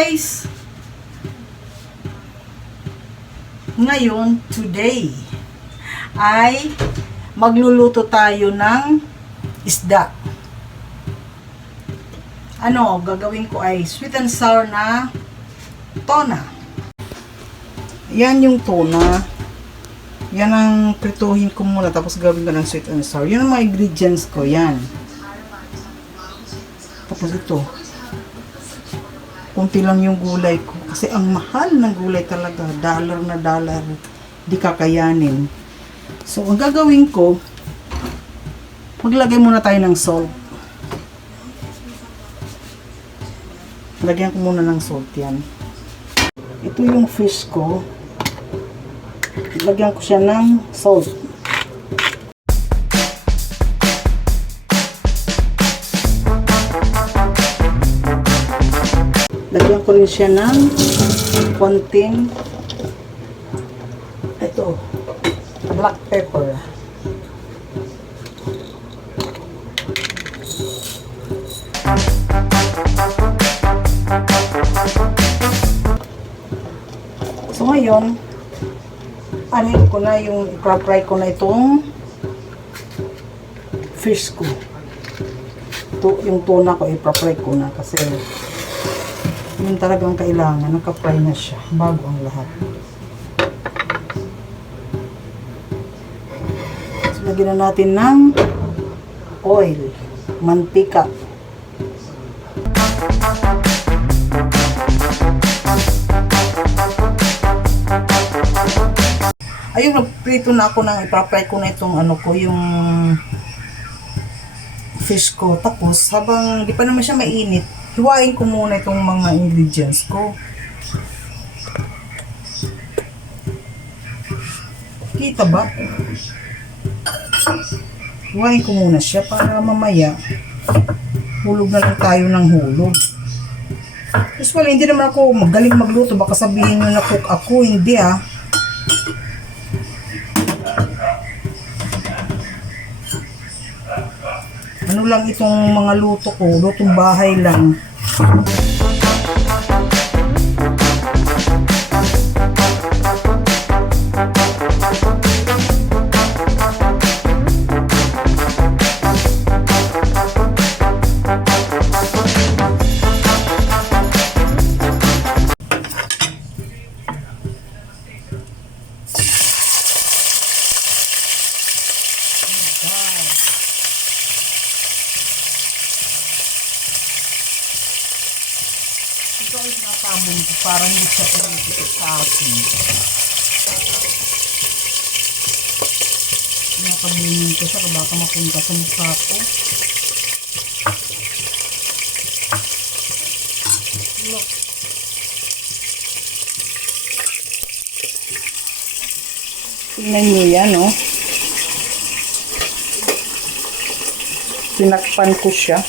guys! Ngayon, today, ay magluluto tayo ng isda. Ano, gagawin ko ay sweet and sour na tuna. Yan yung tuna. Yan ang prituhin ko muna, tapos gawin ko ng sweet and sour. Yan ang mga ingredients ko, yan. Tapos ito. Kunti lang yung gulay ko. Kasi ang mahal ng gulay talaga. Dollar na dollar. Di kakayanin. So, ang gagawin ko, maglagay muna tayo ng salt. Lagyan ko muna ng salt yan. Ito yung fish ko. Lagyan ko siya ng salt. Lagyan ko rin siya ng konting ito, black pepper. So ngayon, anin ko na yung i-fry ko na itong fish ko. Ito, yung tuna ko i-fry ko na kasi yun talagang kailangan, naka-fry na siya bago ang lahat. So, lagyan na natin ng oil, mantika. Ayun, nagprito na ako ng ipapry ko na itong ano ko, yung fish ko. Tapos, habang di pa naman siya mainit, hiwain ko muna itong mga ingredients ko. Kita ba? Hiwain ko muna siya para mamaya hulog na lang tayo ng hulog. Usually, hindi naman ako magaling magluto. Baka sabihin nyo na cook ako. Hindi ah. Ano lang itong mga luto ko, lutong bahay lang. Ito ay sinasabong ko para hindi siya pumipit sa akin. Nakabinin ko siya, baka mapunta sa mukha ko. Look. Tingnan nyo yan, oh. Tinakpan ko siya.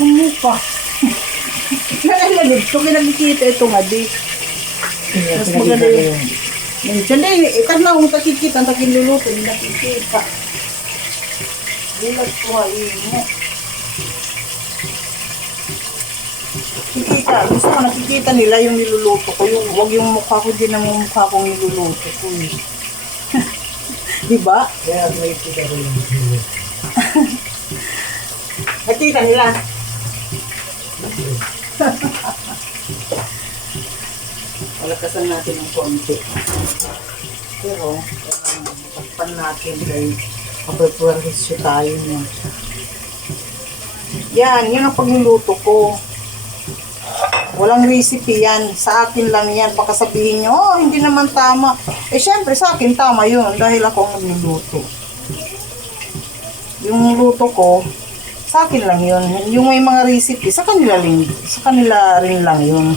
Sumupa. Nalalamig ito, kinagkikita ito nga di. Mas maganda yung... Minsan na, ikan na kung takikita, ang takiluluto, hindi nakikita. Bilag ko hain mo. Kikita, gusto ko nakikita nila yung niluluto ko. Yung, wag yung mukha ko, din ang mukha kong niluluto ko. Diba? Kaya nakikita ko yung video. Nakita nila. Palakasan natin ng konti. Pero, takpan natin dahil kapag-puwersyo tayo niya. Yan, yun ang pagluluto ko. Walang recipe yan. Sa akin lang yan. Baka sabihin nyo, oh, hindi naman tama. Eh, syempre, sa akin tama yun. Dahil ako ang nagluluto. Yung luto ko, sa akin lang yun. Yung may mga recipe, sa kanila rin lang yun.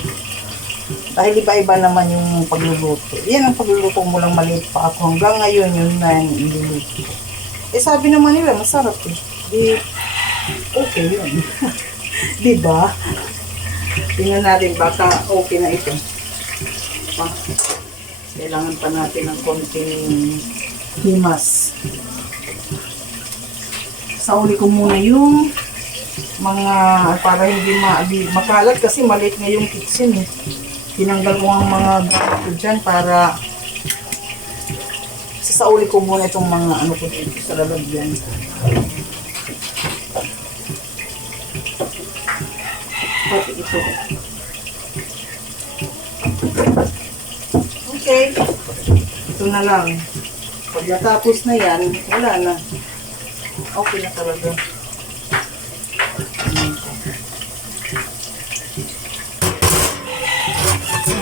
Dahil iba-iba naman yung pagluluto. Yan ang pagluluto mo lang maliit pa ako. Hanggang ngayon, yun na yung niluluto. Eh, sabi naman nila, masarap eh. Di, okay yun. Diba? Tingnan natin, baka okay na ito. Kailangan pa natin ng konting himas. Sauli ko muna yung mga, para hindi makalat kasi maliit na yung kitchen eh. Tinanggal ko ang mga gamit ko dyan para sasauli ko muna itong mga ano ko dito sa lalagyan. Pati ito. Okay. Ito na lang. Pag natapos na yan, wala na. Okay na talaga.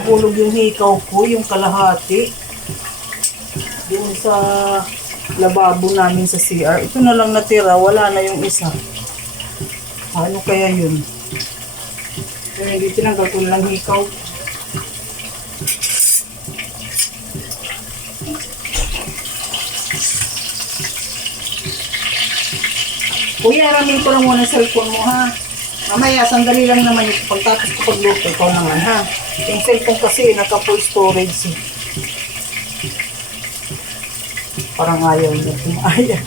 Hulog yung hikaw ko, yung kalahati. Yung sa lababo namin sa CR. Ito na lang natira, wala na yung isa. Ano kaya yun? Kaya hindi tinanggal ko lang hikaw. Kuya, aramin ko lang muna cellphone mo ha. Mamaya, sandali lang naman yung pagtapos ko pagluto. Ikaw naman ha. Yung cellphone kasi naka-full storage eh. Parang ayaw niya pumayag.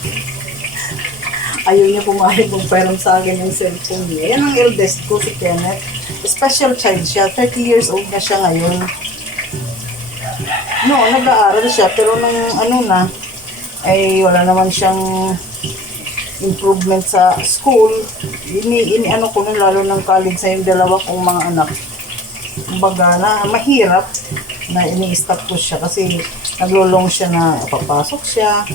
Ayaw niya pumayag kung parang sa akin yung cellphone niya. Yan ang eldest ko, si Kenneth. Special child siya. 30 years old na siya ngayon. No, nag-aaral siya. Pero nung ano na, ay wala naman siyang improvement sa school. Ano ko nun, lalo ng college sa yung dalawa kong mga anak. Kumbaga na mahirap na ini-stop ko siya kasi naglulong siya na papasok siya.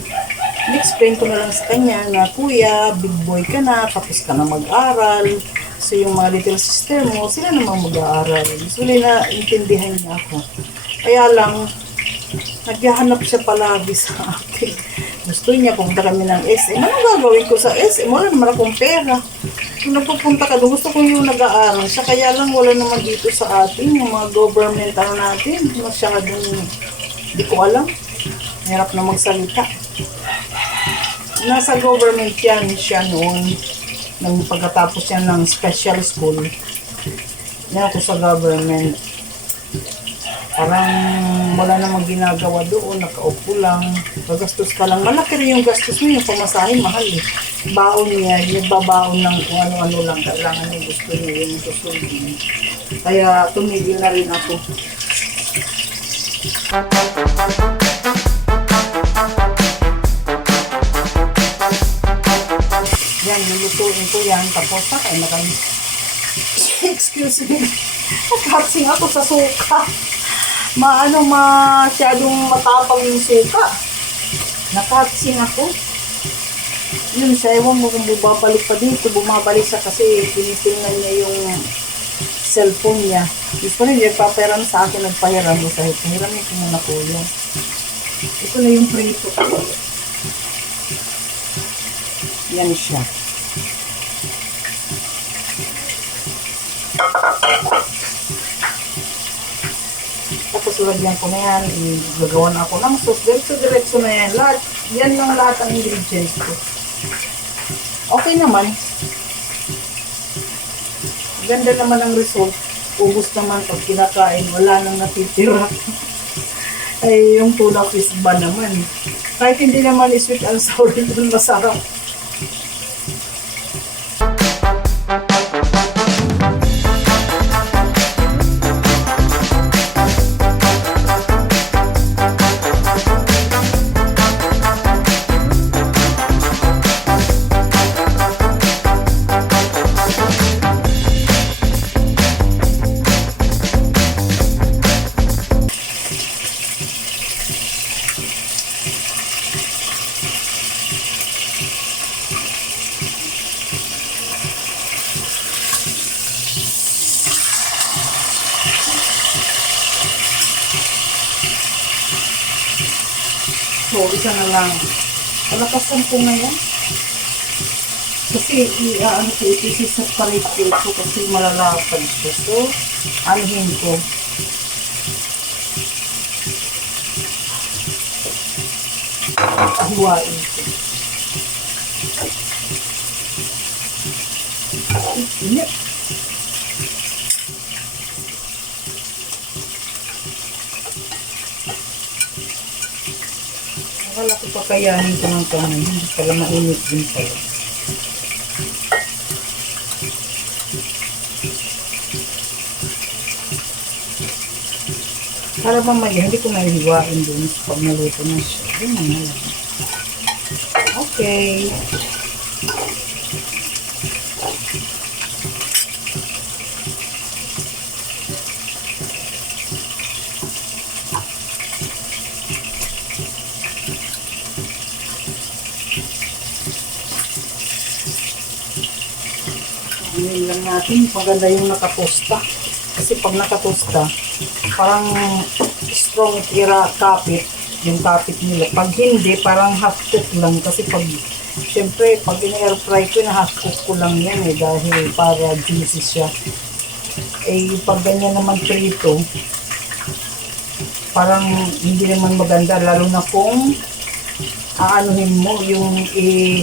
In-explain ko na lang sa kanya na, kuya, big boy ka na, tapos ka na mag-aral. So yung mga little sister mo, sila namang mag-aaral. So na intindihan niya ako. Kaya lang, naghahanap siya palagi sa akin. Gusto niya pumunta kami ng SM. Anong gagawin ko sa SM? Wala naman akong pera. Kung nagpupunta ka doon, gusto ko yung nag-aaral siya. Kaya lang wala naman dito sa atin. Yung mga government natin. Masyadong, hindi ko alam. Hirap na magsalita. Nasa government yan siya noon. Nang pagkatapos yan ng special school. Yan ako sa government. Parang wala namang ginagawa doon, nakaupo lang, pagastos ka lang. Malaki rin yung gastos mo, yung pamasahe, mahal eh. Baon niya, nagbabaon ng kung ano-ano lang, kailangan yung gusto niya, yung susundin. Kaya tumigil na rin ako. Yan, lulutuin ko yan, tapos sakay na kami. Excuse me, nakatsing ako sa suka. Masyadong matapang yung suka. Nakatsing ako. Yun siya, ewan mo kung bumabalik pa dito. Bumabalik siya kasi tinitingnan niya yung cellphone niya. Gusto rin, nagpapahiram sa akin, nagpahiram ko sa ito. Hiramin ko muna ko yun. Ito na yung prito ko. Yan siya. Tapos lagyan ko na yan, gagawa na ako ng sauce. Diretso na yan. Yan lang lahat ang ingredients ko. Okay naman. Ganda naman ang result. ubos naman pag kinakain, wala nang natitira. Ay, yung tuna fish ba naman? Kahit hindi naman sweet and sour, yun masarap. So, isa na lang. Palakasan ko ngayon. Kasi, ano ko, isi-separate ko ito kasi malalapad siya. So, anuhin ko. Hiwain ko. Hindi. Akala ko pa kayanin ko ng kamay. Hindi pala mainit din pala. Para mamaya, hindi ko nahihiwain dun pag naluto na siya. Yun na lang. Okay. Ngayon lang natin, maganda yung nakatosta. Kasi pag nakatosta, parang strong tira kapit, yung kapit nila. Pag hindi, parang half cook lang. Kasi pag, syempre, pag in-air fry ko, na half cook ko lang yan eh, dahil para juicy siya. Eh, pag ganyan naman prito, parang hindi naman maganda, lalo na kung aanuhin mo yung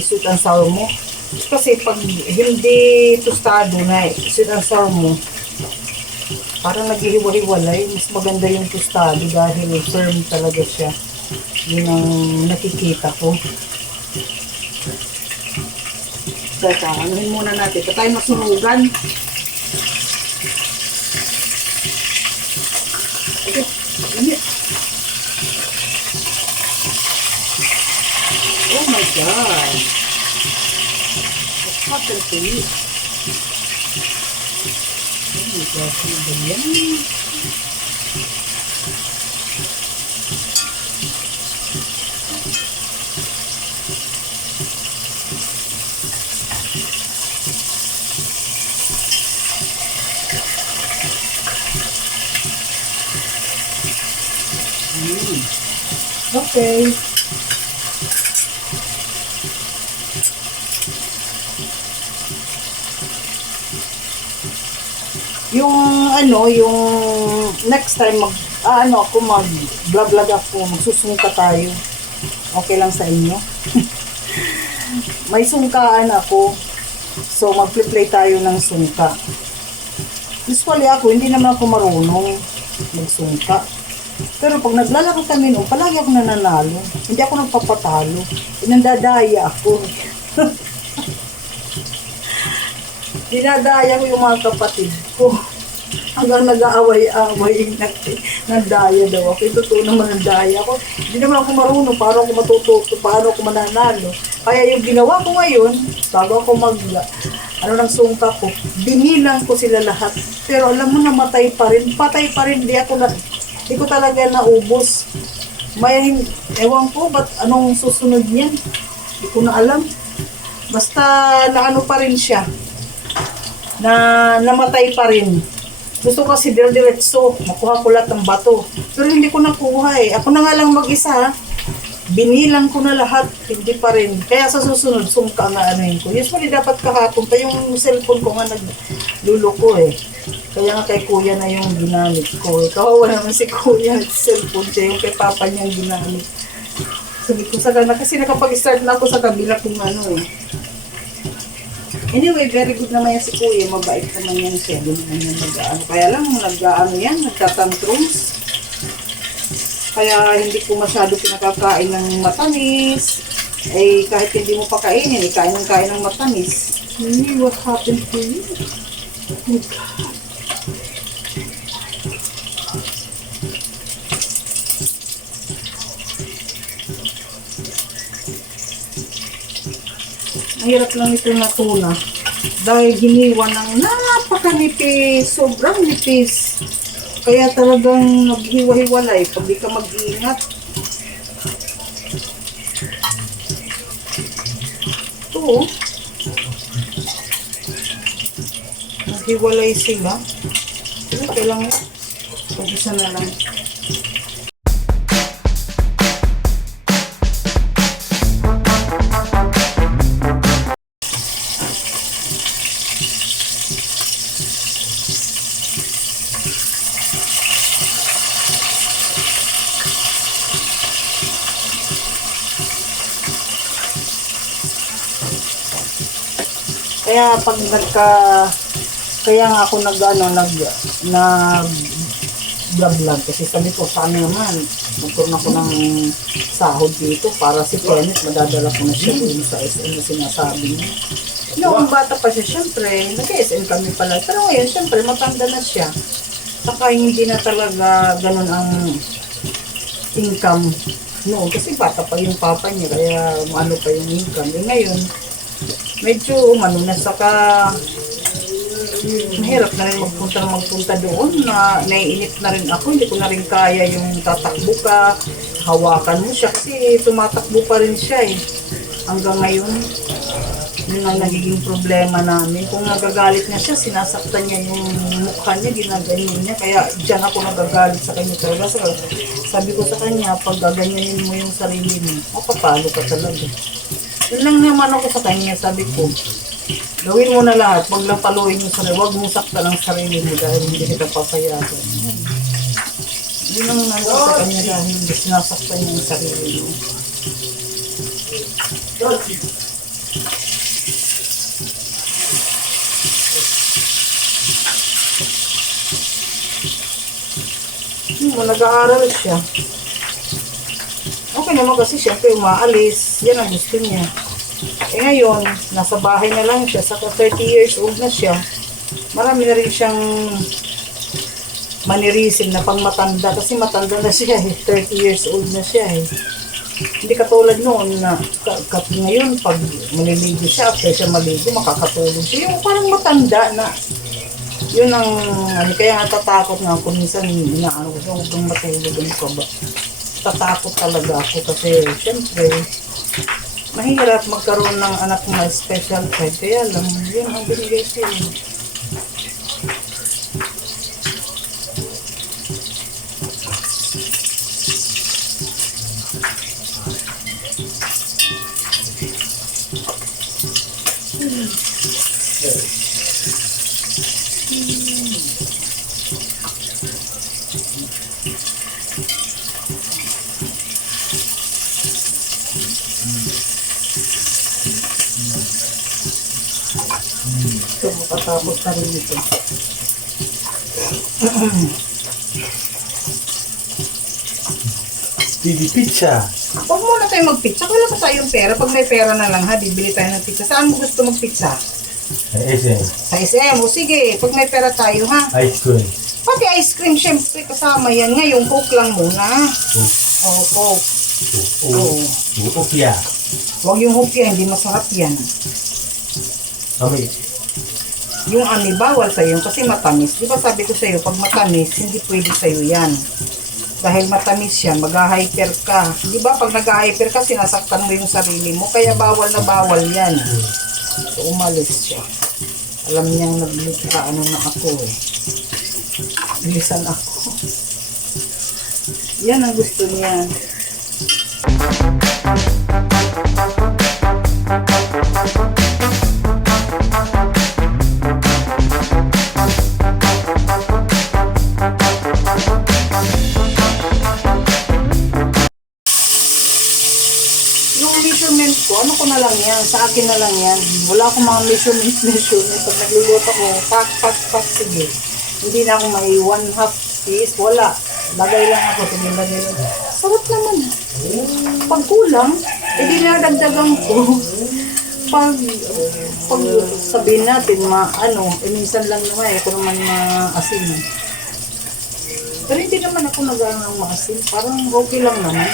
sweet and sour mo. Kasi pag hindi tostado na sweet and sour mo, parang naghihiwa-hiwalay. Mas maganda yung tostado dahil firm talaga siya. Yun ang nakikita ko. Teka, anuhin muna natin. Ito tayo masunugan. Okay, ganyan. Oh my God! What's happened to you? Oh my God, ano ba yan? Okay. Yung ano, yung next time ako mag-vlog ako, magsusungka tayo. Okay lang sa inyo? May sungkaan ako. So mag-play tayo ng sungka. Usually ako, hindi naman ako marunong magsungka. Pero pag naglalaro kami noon, palagi ako nananalo. Hindi ako nagpapatalo. Nandadaya ako. Dinadaya ko yung mga kapatid ko. Hanggang nag-aaway-aaway, nandaya daw ako. Totoo naman nandaya ako. Hindi naman ako marunong. Paano ako matututo? Paano ako mananalo? Kaya yung ginawa ko ngayon, bago ako ng sungka ko, binilang ko sila lahat. Pero alam mo, namatay pa rin. Patay pa rin. Hindi ko talaga naubos. Ewan ko, ba't anong susunod niyan? Hindi ko na alam. Basta naano pa rin siya. Namatay pa rin. Gusto ko kasi diretso, makuha ko lahat ng bato. Pero hindi ko nakuha eh. Ako na nga lang mag-isa. Binilang ko na lahat, hindi pa rin. Kaya sa susunod, sungka nga anuhin ko. Usually dapat kahapon pa yung cellphone ko nga nagluluko eh. Kaya nga kay kuya na yung ginamit ko. Kawawa naman si kuya, cellphone siya yung kay papa niyang ginamit. Sabi ko sa kana, kasi nakapag-start na ako sa kabila kung ano eh. Anyway, very good naman yan si Kuya. Mabait naman yan siya. Doon naman yan nag-ano. Kaya lang, nag-ano yan, nagtatantrums. Kaya hindi ko masyado pinakakain ng matamis. Eh, kahit hindi mo pa kainin, eh, kain ng matamis. Hey, what happened to you? Oh, God. Mahirap lang ito na tuna. Dahil hiniwa ng napakanipis. Sobrang nipis. Kaya talagang naghiwa-hiwalay pag di ka mag-iingat. Ito oh. Naghiwalay sila. Kailangan pag-isa na lang. Kaya pag kaya nga ako nag vlog kasi sabi ko sa amin naman, magkaroon ako ng sahod dito para si Kenneth, madadala ko na siya doon sa SM na sinasabi niya. Noong bata pa siya, syempre, nag-SM kami pala. Pero ngayon, syempre, matanda na siya. Saka hindi na talaga ganun ang income. No, kasi bata pa yung papa niya, kaya ano pa yung income. Eh ngayon, medyo umano na, saka mahirap na rin magpunta doon, na naiinip na rin ako, hindi ko na rin kaya yung tatakbo ka, hawakan mo siya kasi tumatakbo pa rin siya eh. Hanggang ngayon, yun ang nagiging problema namin. Kung nagagalit na siya, sinasaktan niya yung mukha niya, ginaganyan niya, kaya dyan ako nagagalit sa kanya talaga. Sabi ko sa kanya, pag gaganyanin mo yung sarili mo, mapapalo ka talaga. Yun lang naman ako sa kanya, sabi ko, gawin mo na lahat, wag lang paluin yung sarili, wag mong sakta ng sarili mo dahil hindi kita papayagan. Yun lang naman sa kanya dahil hindi sinasaktan yung sarili mo. Nag-aaral siya. Okay naman kasi siyempre umaalis. Yan ang gusto niya. Eh ngayon, nasa bahay na lang siya. Saka 30 years old na siya. Marami na rin siyang manirisin na pang matanda. Kasi matanda na siya eh. 30 years old na siya eh. Hindi katulad noon na ngayon pag maliligo siya, after siya maligo, makakatulog siya. Yung parang matanda na. Yun ang, kaya natatakot nga ako minsan, inaano ko siya, huwag kang matulog ka ba. Tatakot talaga ako kasi, syempre, mahirap magkaroon ng anak na special child. Kaya lang, yun ang binigay siya. So, matatapos na rin ito. Bibi pizza. Huwag muna tayo mag-pizza. Wala pa tayong pera. Pag may pera na lang ha, bibili tayo ng pizza. Saan mo gusto mag-pizza? SM. Sa SM. O sige, pag may pera tayo ha. Ice cream. Pati ice cream, syempre kasama yan. Ngayon, Coke lang muna. Coke. O, Coke. Opia. Huwag yung hopya, hindi masarap yan. Kami. Yung ani, bawal sa'yo kasi matamis. Di ba sabi ko sa'yo, pag matamis, hindi pwede sa'yo yan. Dahil matamis yan, mag-hyper ka. Di ba pag nag-hyper ka, sinasaktan mo yung sarili mo. Kaya bawal na bawal yan. So, umalis siya. Alam niyang naglita, ano na ako eh. Bilisan ako. Yan ang gusto niya. Yung measurement ko, ano ko na lang yan, sa akin na lang yan. Wala akong mga measurement. Pag nagluluto ko, pak, sige. Hindi na ako may 1/2 piece, wala. Lagay lang ako, lagay lang. Sarap naman. Pag kulang, edi na dagdagan ko. Pag sabihin natin, minsan lang naman, ako naman maasin. Pero hindi naman ako nag-ano ng maasin. Parang okay lang naman.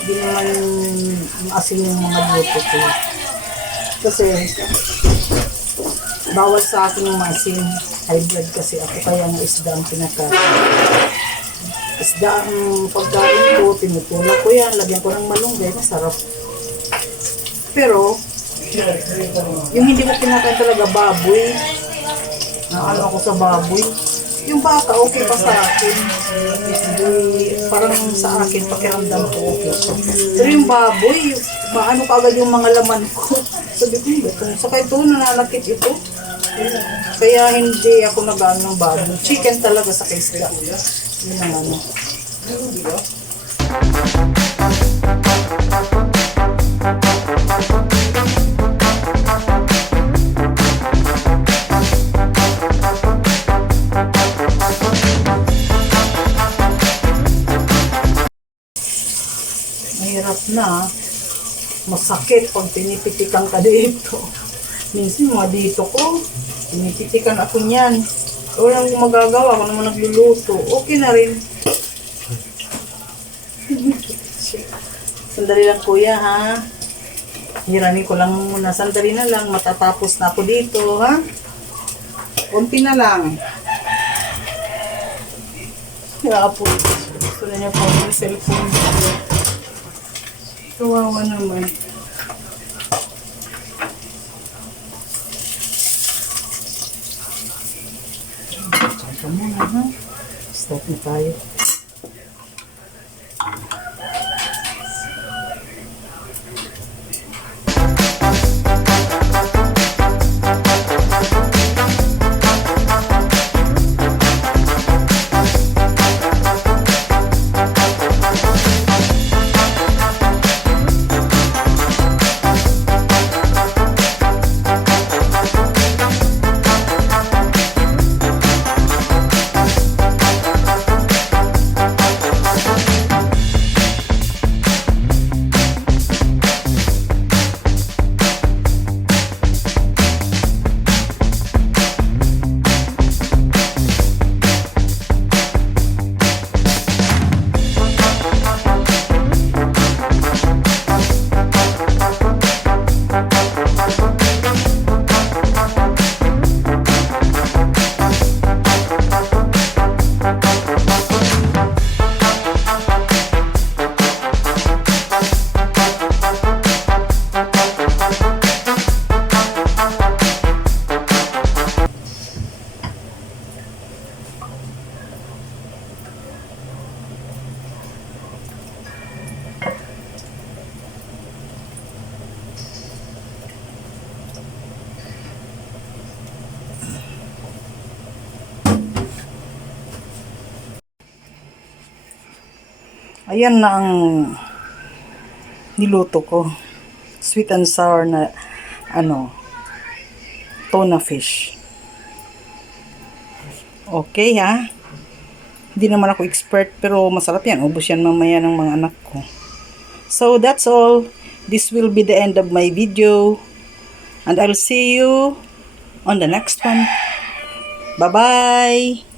Hindi naman maasin yung mga luto ko. Kasi, bawal sa akin yung maasin. High blood kasi ako, kaya ang isda ang isda ang pagkain ko, tinutulak ko yan, lagyan ko ng malunggay, masarap. Pero, yung hindi ko kinakain talaga baboy, ako sa baboy, yung baka okay pa sa akin. Parang sa akin, pakiramdam ko okay. Pero yung baboy, maano ka agad yung mga laman ko. Sabi ko, saka ito, nananakit ito. Kaya hindi ako nag-ano ng baboy. Chicken talaga sa isda. Yun ang ano. Mahirap na. Masakit pag pinipitikan ka dito. Minsan mga dito ko, pinipitikan ako niyan. Wala akong magagawa, ako naman nagluluto. Okay na rin. Sandali lang kuya ha. Hiranin ko lang muna. Sandali na lang, matatapos na ako dito ha. Kunti na lang. Kaya po, gusto na niya po yung cellphone. Kawawa naman. Tsaka muna ha. Start na tayo. Ayan na ang niluto ko. Sweet and sour na tuna fish. Okay ha. Hindi naman ako expert pero masarap yan. Ubus yan mamaya ng mga anak ko. So that's all. This will be the end of my video. And I'll see you on the next one. Bye-bye.